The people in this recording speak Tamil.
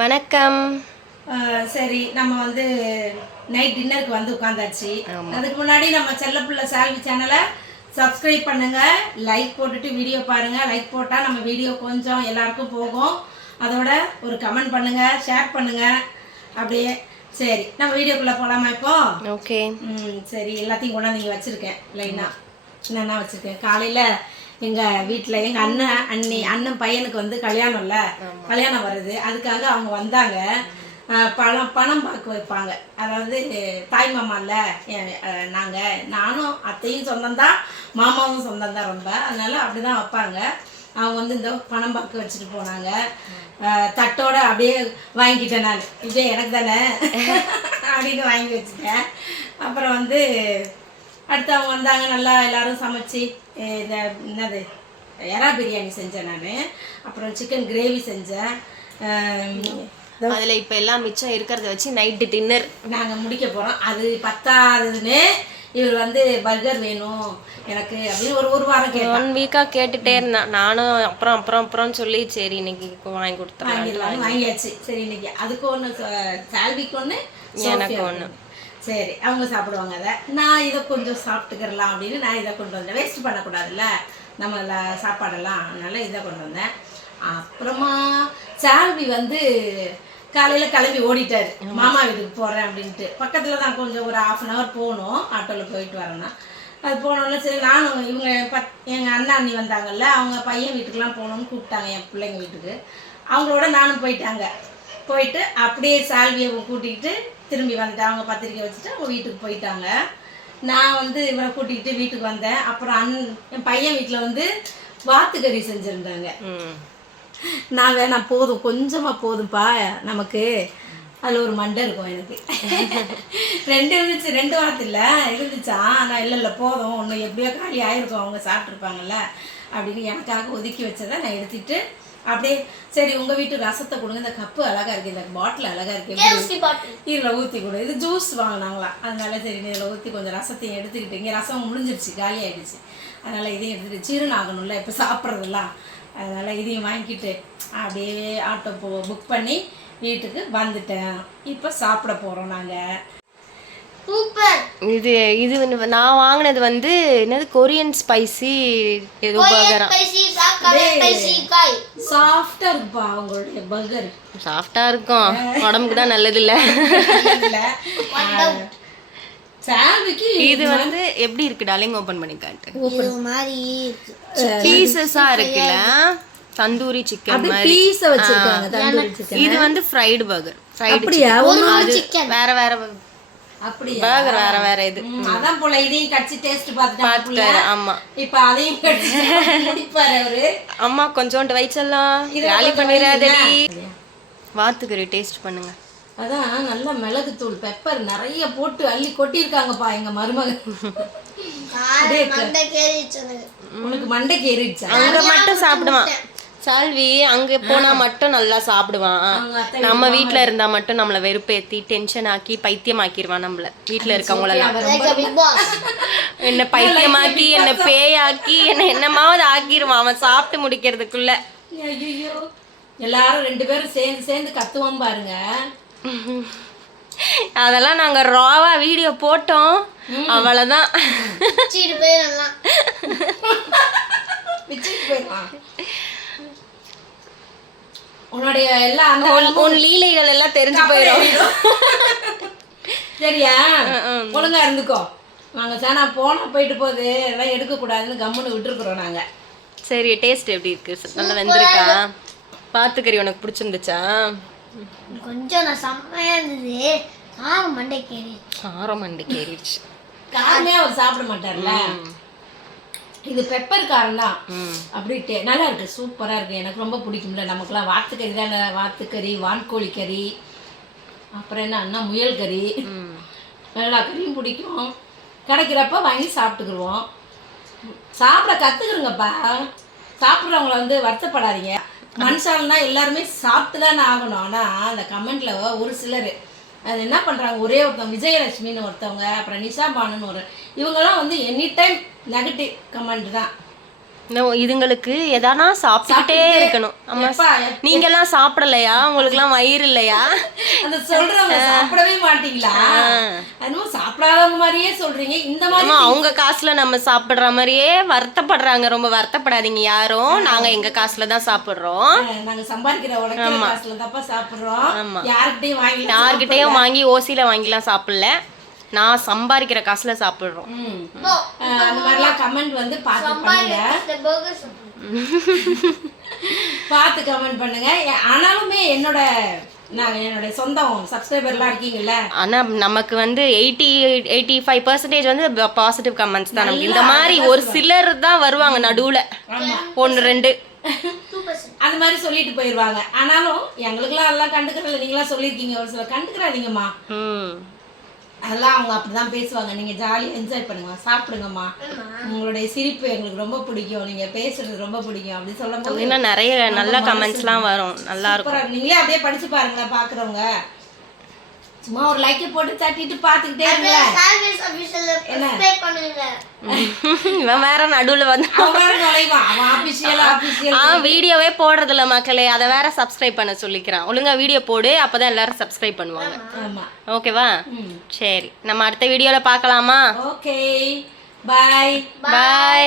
வணக்கம். சரி, நம்ம வந்து நைட் டின்னருக்கு வந்து உட்காந்தாச்சு. அதுக்கு முன்னாடி நம்ம செல்லப்பிள்ளை சால்வி சேனலை சப்ஸ்கிரைப் பண்ணுங்கள், லைக் போட்டுட்டு வீடியோ பாருங்கள். லைக் போட்டால் நம்ம வீடியோ கொஞ்சம் எல்லாருக்கும் போகும். அதோட ஒரு கமெண்ட் பண்ணுங்கள், ஷேர் பண்ணுங்கள். அப்படியே சரி, நம்ம வீடியோக்குள்ளே போகலாமா இப்போ? ஓகே. சரி, எல்லாத்தையும் கொண்டாந்து இங்கே வச்சுருக்கேன். லைனாக என்னென்ன வச்சுருக்கேன். காலையில் எங்கள் வீட்டில் எங்கள் அண்ணன் பையனுக்கு வந்து கல்யாணம் வருது. அதுக்காக அவங்க வந்தாங்க. பணம் பார்க்க வைப்பாங்க. அதாவது தாய் மாமாவில் நானும் அத்தையும் சொந்தம்தான், மாமாவும் சொந்தம்தான் ரொம்ப. அதனால அப்படி தான் வைப்பாங்க. அவங்க வந்து இந்த பணம் பார்க்க வச்சுட்டு போனாங்க. தட்டோட அப்படியே வாங்கிக்கிட்டேன் நான். இதே எனக்கு தானே அப்படின்னு வாங்கி வச்சுட்டேன். அப்புறம் வந்து அடுத்து அவங்க வந்தாங்க. நல்லா எல்லோரும் சமைச்சி இந்த என்னது எறா பிரியாணி செஞ்சேன் நான். அப்புறம் சிக்கன் கிரேவி செஞ்சேன். அதில் இப்போ எல்லாம் மிச்சம் இருக்கிறத வச்சு நைட்டு டின்னர் நாங்கள் முடிக்க போகிறோம். அது பத்தாதுன்னு இவர் வந்து பர்கர் வேணும் எனக்கு அப்படின்னு ஒரு வாரம் 1 வீக்காக கேட்டுகிட்டே இருந்தேன். நானும் அப்புறம்னு சொல்லி சரி இன்னைக்கு வாங்கி கொடுத்தேன். வாங்கியாச்சு. சரி, இன்னைக்கு அதுக்கு ஒன்று, சால்விக்கு ஒன்று, எனக்கு ஒன்று. சரி, அவங்க சாப்பிடுவாங்க. அதை நான் இதை கொஞ்சம் சாப்பிட்டுக்கிறலாம் அப்படின்னு நான் இதை கொண்டு வந்தேன். வேஸ்ட் பண்ணக்கூடாதுல்ல நம்ம சாப்பாடெல்லாம், அதனால இதை கொண்டு வந்தேன். அப்புறமா சால்வி வந்து காலையில் கிளம்பி ஓடிட்டார், மாமா வீட்டுக்கு போகிறேன் அப்படின்ட்டு. பக்கத்தில் தான், கொஞ்சம் ஒரு 1/2 hour போகணும், ஆட்டோவில் போயிட்டு வரேன்னா. அது போனோடனே சரி, நானும் இவங்க எங்கள் அண்ணி வந்தாங்கல்ல, அவங்க பையன் வீட்டுக்கெலாம் போகணுன்னு கூப்பிட்டாங்க, என் பிள்ளைங்க வீட்டுக்கு. அவங்களோட நானும் போயிட்டு அப்படியே சால்வியை கூட்டிக்கிட்டு திரும்பி வந்துட்டேன். அவங்க பத்திரிக்கை வச்சுட்டு அவங்க வீட்டுக்கு போயிட்டாங்க. நான் வந்து இவரை கூட்டிக்கிட்டு வீட்டுக்கு வந்தேன். அப்புறம் என் பையன் வீட்டில் வந்து வாத்துக்கறி செஞ்சுருந்தாங்க. நான் வேணாம், போதும், கொஞ்சமாக போதும்ப்பா நமக்கு, அதில் ஒரு மண்டை இருக்கும் எனக்கு. 2 இருந்துச்சு, 2 வாரத்தில் இருந்துச்சா. நான் இல்லை போதும், ஒன்று எப்படியோ காலி ஆகிருக்கும், அவங்க சாப்பிட்ருப்பாங்கல்ல அப்படின்னு எனக்காக ஒதுக்கி வச்சதை நான் எடுத்துகிட்டு அப்படியே சரி, உங்கள் வீட்டு ரசத்தை கொடுங்க, இந்த கப்பு அழகாக இருக்குது, இந்த பாட்டில் அழகாக இருக்குது, இதில் ஊற்றி கொடு. இது ஜூஸ் வாங்கினாங்களா, அதனால சரி இதில் ஊற்றி கொஞ்சம் ரசத்தையும் எடுத்துக்கிட்டு, இங்கே ரசம் முடிஞ்சிருச்சு, காலி ஆகிடுச்சு. அதனால் இதையும் எடுத்துகிட்டு ஜீரணாகணும்ல இப்போ சாப்பிட்றதெல்லாம், அதனால் இதையும் வாங்கிக்கிட்டு அப்படியே ஆட்டோ புக் பண்ணி வீட்டுக்கு வந்துட்டேன். இப்போ சாப்பிட போகிறோம் நாங்கள். இது நான் வாங்கினது வந்து என்னது கொரியன் ஸ்பைசி ஏதோ பர்கரா. சாஃப்டா இருக்குப்பா அவங்களுடைய பர்கர். சாஃப்டா இருக்கும், உடம்புக்கு தான் நல்லது இல்ல. இது வந்து எப்படி இருக்கு டார்லிங், ஓபன் பண்ணி காட்டு. பீசஸா இருக்குல்ல, தந்தூரி சிக்கன் மாதிரி பீஸ் வச்சிருக்காங்க. தந்தூரி சிக்கன். இது வந்து ஃப்ரைட் பர்கர். அப்படியே வேற வேற அப்படியே வேற இது. அதான் போல இதையும் கட்சி டேஸ்ட் பார்த்துட்டாங்க. ஆமா, இப்ப அதையும் கட்சி முடிப்பாரு அவரு. அம்மா கொஞ்சோண்டு வைச்சலாம், காலி பண்ணிராதடி. வாத்துக்கறி டேஸ்ட் பண்ணுங்க. அதான் நல்ல மிளகுத்தூள், பெப்பர் நிறைய போட்டு அள்ளி கொட்டியிருக்காங்கப்பா எங்க மருமகன். உனக்கு மண்டைக்கு ஏறிடுச்சா? அங்க மட்டும் சாப்பிடுவான் சால்வி, அங்க போனா மட்டும் நல்லா சாப்பிடுவான். நம்ம வீட்டுல இருந்தா மட்டும் நம்மள வெறுப்பேத்தி டென்ஷன் ஆக்கி பைத்தியம் ஆக்கிடுவான். நம்மள வீட்டுல இருக்கவங்களெல்லாம் என்ன பைத்தியமாக்கி, என்ன பேயாக்கி, என்னமாவது ஆக்கிடுவான் அவன் சாப்பிட்டு முடிக்கிறதுக்குள்ள. ஐயோ, எல்லாரும் 2 பேரும் சேர்ந்து கத்துவோம் பாருங்க. அதெல்லாம் நாங்க ராவா வீடியோ போட்டோம், அவ்வளவுதான். உன்னுடைய எல்லா உன் லீலைகள் எல்லாம் தெரிஞ்சு போயிடும். சரியா, ஒழுங்கா இருந்துக்கோ. நாங்க சேனா போனா போயிட்டு போகுது, எல்லாம் எடுக்க கூடாதுன்னு கம்முன்னு விட்டுருக்குறோம் நாங்க. சரி, டேஸ்ட் எப்படி இருக்கு? நல்லா வெந்திருக்கா? பாத்துக்கறி உனக்கு பிடிச்சிருந்துச்சா? கொஞ்சம் நான் செம்மையா இருந்தது. காரம் மண்டைக்கு ஏறிடுச்சு. காரமே அவர் சாப்பிட மாட்டார்ல, இது பெப்பர் காரம் தான். அப்படின்ட்டு நல்லா இருக்கு, சூப்பரா இருக்கு. எனக்கு ரொம்ப பிடிக்கும்ல, நமக்குலாம் வாத்துக்கறி தான். வாத்துக்கறி, வான்கோழி கறி, அப்புறம் என்ன முயல் கறி, எல்லா கறியும் பிடிக்கும். கிடைக்கிறப்ப வாங்கி சாப்பிட்டுக்குருவோம். சாப்பிட கற்றுக்குறோங்கப்பா. சாப்பிட்றவங்கள வந்து வருத்தப்படாதீங்க. மனுஷாலனா எல்லாருமே சாப்பிட்டு தானே ஆகணும். ஆனால் அந்த கமெண்ட்டில் ஒரு சிலர் அது என்ன பண்ணுறாங்க, ஒரே ஒருத்தவங்க விஜயலட்சுமின்னு ஒருத்தவங்க, அப்புறம் நிஷா பானுன்னு இவங்கெல்லாம் வந்து எனி டைம் நெகட்டிவ் கமெண்ட் தான். இதுங்களுக்கு எதானா சாப்பிட்டுட்டே இருக்கணும். ஆமா, நீங்கெல்லாம் சாப்பிடலையா? உங்களுக்குலாம் வயிறு இல்லையா? அந்த சொல்றவங்க சாப்பிடவே மாட்டீங்களா? அதுவும் சாப்பிடாதவங்க மாதிரியே சொல்றீங்க. இந்த மாதிரி அவங்க காசுல நம்ம சாப்பிடுற மாதிரியே வருத்தப்படுறாங்க. ரொம்ப வருத்தப்படாதீங்க யாரும். நாங்க எங்க காசுல தான் சாப்பிடுறோம். நாங்க சம்பாதிக்கிற உழைக்கிற காசுல தான் சாப்பிடுறோம். யார்கிட்டயும் வாங்கி ஓசில வாங்கிலாம் சாப்பிடல. நான் சம்பாதிக்கிற காசுல சாப்பிடுறோம். அந்த மாதிரிலாம் கமெண்ட் வந்து பார்த்து பண்ணுங்க. பார்த்து கமெண்ட் பண்ணுங்க. ஆனாலுமே என்னோட சொந்தம் சப்ஸ்கிரைபர்லாம் இருக்கீங்கல்ல, ஆனா நமக்கு வந்து 85% வந்து பாசிட்டிவ் கமெண்ட்ஸ் தான். நமக்கு இந்த மாதிரி ஒரு சிலர் தான் வருவாங்க நடுவுல, 1-2 அந்த மாதிரி சொல்லிட்டு போயிடுவாங்க. ஆனாலும் எங்களுக்குலாம் அதெல்லாம் கண்டுக்கிறதில்ல. நீங்களாம் சொல்லியிருக்கீங்க, ஒரு சில கண்டுக்கிறாதீங்கம்மா. அதெல்லாம் அவங்க அப்படிதான் பேசுவாங்க. நீங்க ஜாலியா என்ஜாய் பண்ணுங்க, சாப்பிடுங்கம்மா. உங்களுடைய சிரிப்பு எங்களுக்கு ரொம்ப பிடிக்கும், நீங்க பேசுறது ரொம்ப பிடிக்கும் அப்படி சொல்லும் போது இன்னும் நிறைய நல்ல கமெண்ட்ஸ்லாம் வரும். நல்லா இருக்கும். நீங்களே அப்படியே படிச்சு பாருங்களேன் பாக்குறவங்க. சும்மா ஒரு லைக் போட்டு தட்டிட்டு பாத்துக்கிட்டே இருங்க. இவன் வேற நடுவுல வந்து வீடியோவே போடுறதில்ல மக்களே. அதை வேற சப்ஸ்கிரைப் பண்ண சொல்லிக்கிறான். ஒழுங்கா வீடியோ போடு, அப்பதான் எல்லாரும் சப்ஸ்கிரைப் பண்ணுவாங்க. ஓகேவா? சரி, நம்ம அடுத்த வீடியோல பார்க்கலாமா? Okay, bye by.